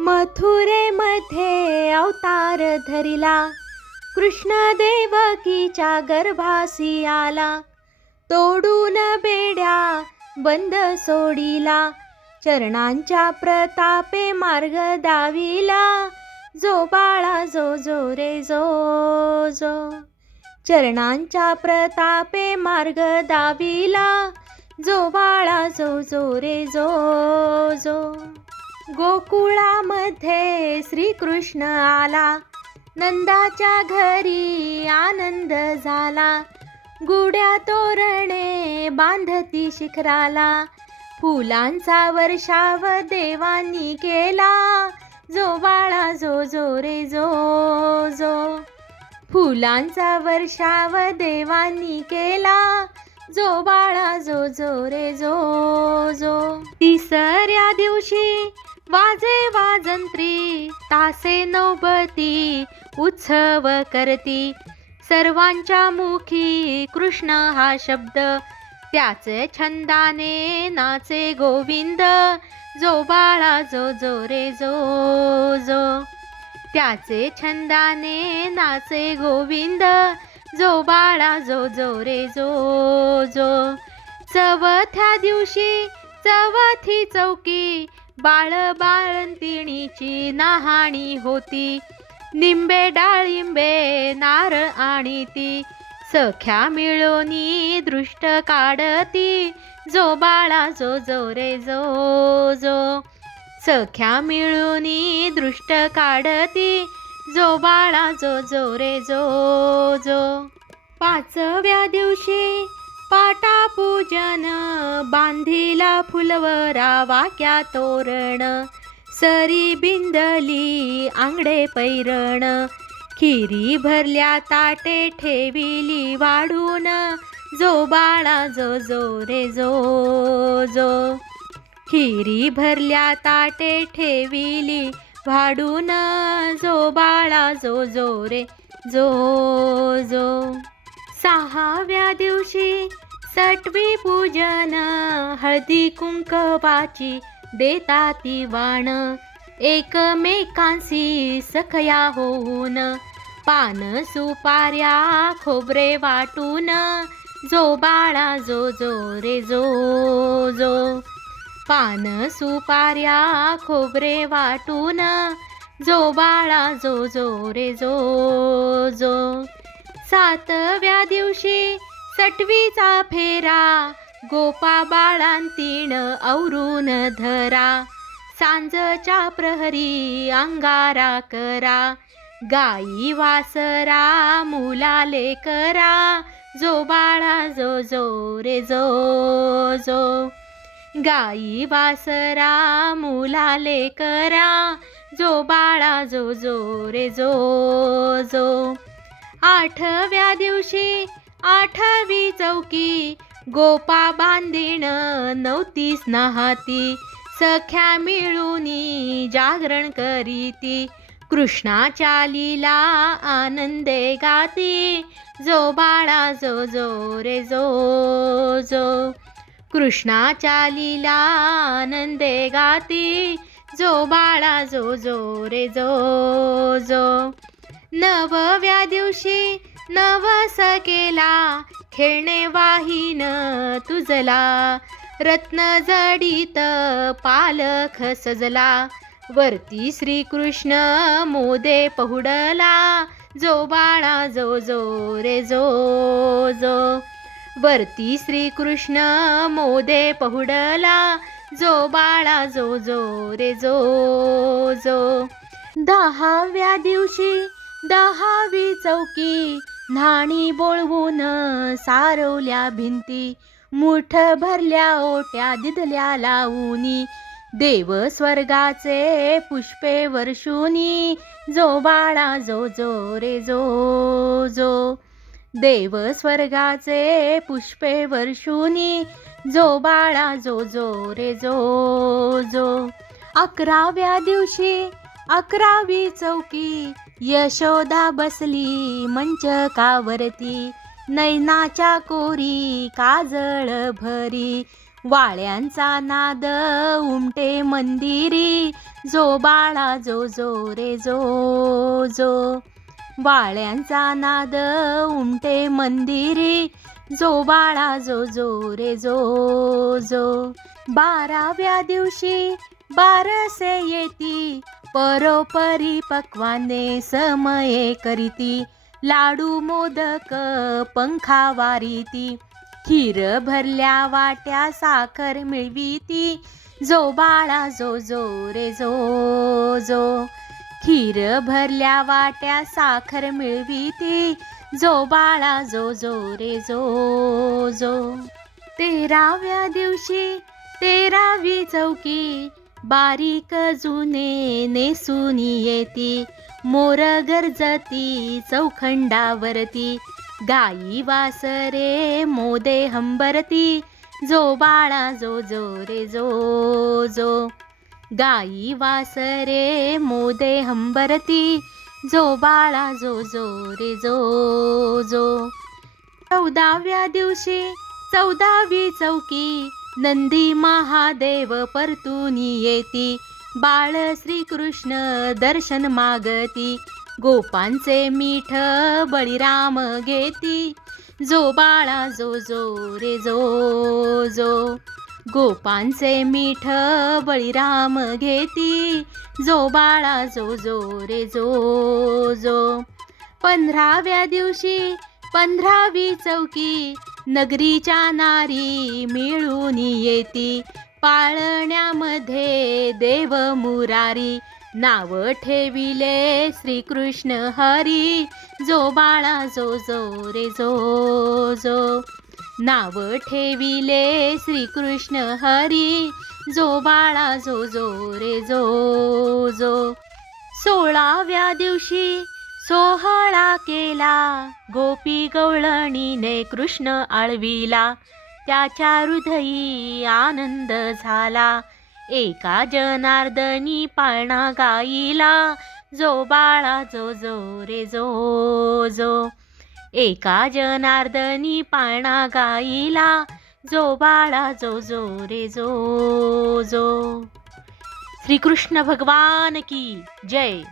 मथुरेमध्ये अवतार धरिला. कृष्ण देवकीच्या गर्भासी आला. तोडून बेड्या बंद सोडिला. चरणांच्या प्रतापे मार्ग दाविला. जो बाळा जो जो रे जो जो. चरणांच्या प्रतापे मार्ग दाविला. जो बाळा जो जो रे जो जो. गोकुळामध्ये श्रीकृष्ण आला. नंदाच्या घरी आनंद झाला. गुड्या तोरणे बांधती शिखराला. फुलांचा वर्षाव देवांनी केला. जो बाळा जो जो रे जो जो. फुलांचा वर्षाव देवांनी केला. जो बाळा जो जो रे जो जो. मंत्री तासे नौबती उत्सव करती. सर्वांच्या मुखी कृष्ण हा शब्द. त्याचे छंदाने नाचे गोविंद. जो बाळा जो जो रे जो जो. त्याचे छंदाने नाचे गोविंद. जो बाळा जो जो रे जो जो. चवथ्या दिवशी चवथी चौकी बाळ बाळंतिणीची नहाणी होती. निंबे डाळिंबे नारळ आणि ती सख्या मिळोनी दृष्ट काढती. जो बाळा जो जो रे जो जो. सख्या मिळूनी दृष्ट काढती. जो बाळा जो जो रे जो जो. पाचव्या दिवशी पाटा पूजन बांधिला फुलवरा वाक्या तोरण सरी बिंदली आंगडे पैरण. खिरी भरल्या ताटे ठेविली वाढून जो बाळा जो जो रे जो जो. खिरी भरल्या ताटे ठेविली वाढून जो बाळा जो जो रे जो जो. सहाव्या दिवशी सटवी पूजन हळदी कुंकवाची देता ती वाण एकमेकांशी सखया होऊन पान सुपाऱ्या खोबरे वाटून जो बाळा जो जो रे जो जो. पान सुपाऱ्या खोबरे वाटून जो बाळा जो जो रे जो जो. सातव्या दिवशी सटवीचा फेरा गोपा बाळांतीण औरून धरा. सांजच्या प्रहरी अंगारा करा गाई वासरा मुलाले करा. जो बाळा जो जो रे जो जो. गाई वासरा मुलाले करा. जो बाळा जो जो रे जो जो. आठव्या दिवशी आठवी चौकी गोपा बांधीण नवतीस स्नाहाती. सख्या मिळूनी जागरण करीती. कृष्णाच्या लीला आनंदे गाती. जो बाळा जो जो रे जो जो. कृष्णाच्या लीला आनंदे गाती. जो बाळा जो जो रे जो जो. नवव्या दिवशी नवस केला खेळणे वाहीन तुझला. रत्न जडीत पालख सजला. वरती श्रीकृष्ण मोदे पहुडला. जो बाळा जो जो रे जो जो. वरती श्रीकृष्ण मोदे पहुडला. जो बाळा जो जो रे जो जो. दहाव्या दिवशी दहावी चौकी न्हाणी बोळवून सारवल्या भिंती मुठ भरल्या ओट्या दिदल्या लावूनी. देव स्वर्गाचे पुष्पे वर्षुनी जो बाळा जो जो रे जो जो. देव स्वर्गाचे पुष्पे वर्षुनी जो बाळा जो जो रे जो जो. अकराव्या दिवशी अकरावी चौकी यशोदा बसली मंच कावरती. नैनाच्या कोरी काजळ भरी. वाळ्यांचा नाद उमटे मंदिरी. जो बाळा जो जो रे जो जो. वाळ्यांचा नाद उमटे मंदिरी. जो बाळा जो जो रे जो जो. बाराव्या दिवशी बारसे येती. परोपरी पक्वाने समये करीती लाडू मोदक पंखा वारीती खीर भरल्या वाट्या साखर मिळवीती जो बाळा जो जो रे जो जो. खीर भरल्या वाट्या साखर मिळवीती जो बाळा जो जो रे जो जो. तेराव्या दिवशी तेरावी चौकी बारीक जुने नेसून येती मोर गरजती चौखंडावरती. गाई वासरे मोदे हंबरती जो बाळा जो जो रे जो जो. गाई वासरे मोदे हंबरती जो बाळा जो जो रे जो जो. चौदाव्या दिवशी चौदावी चौकी नंदी महादेव परतुनी येती बाळ श्रीकृष्ण दर्शन मागती. गोपांचे मीठ बळीराम घेती. जो बाळा जो जो रे जो जो. गोपांचे मीठ बळीराम घेती. जो बाळा जो जो रे जो जो. पंधराव्या दिवशी पंधरावी चौकी नगरीच्या नारी मिळून येती. पाळण्यामध्ये देव मुरारी. नाव ठेविले श्रीकृष्ण हरी. जो बाळा जो जो रे जो जो. नाव ठेविले श्रीकृष्ण हरी. जो बाळा जो जो रे जो जो. सोळाव्या दिवशी सोहळा केला. गोपी गवळणीने कृष्ण आळविला. त्याच्या हृदयी आनंद झाला. एका जनार्दनी पाळणा गाईला. जो बाळा जो जो रे जो जो. एका जनार्दनी पाळणा गाईला. जो बाळा जो जो रे जो जो. श्रीकृष्ण भगवान की जय.